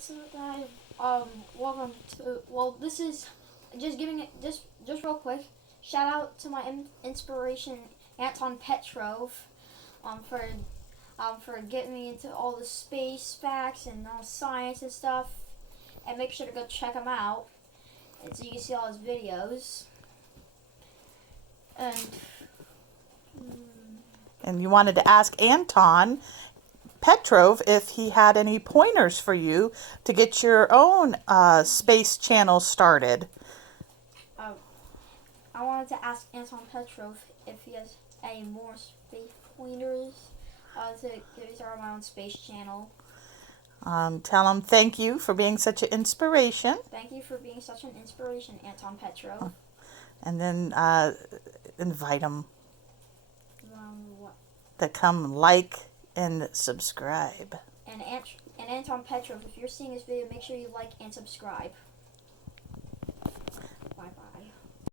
So guys, welcome to. Well, this is just giving it just real quick. Shout out to my inspiration, Anton Petrov, for getting me into all the space facts and all science and stuff. And make sure to go check him out, and so you can see all his videos. And And you wanted to ask Anton Petrov if he had any pointers for you to get your own space channel started. I wanted to ask Anton Petrov if he has any more space pointers to start my own space channel. Tell him thank you for being such an inspiration. Thank you for being such an inspiration, Anton Petrov. And then invite him What? to come like and subscribe. And Anton Petrov, if you're seeing this video, make sure you like and subscribe.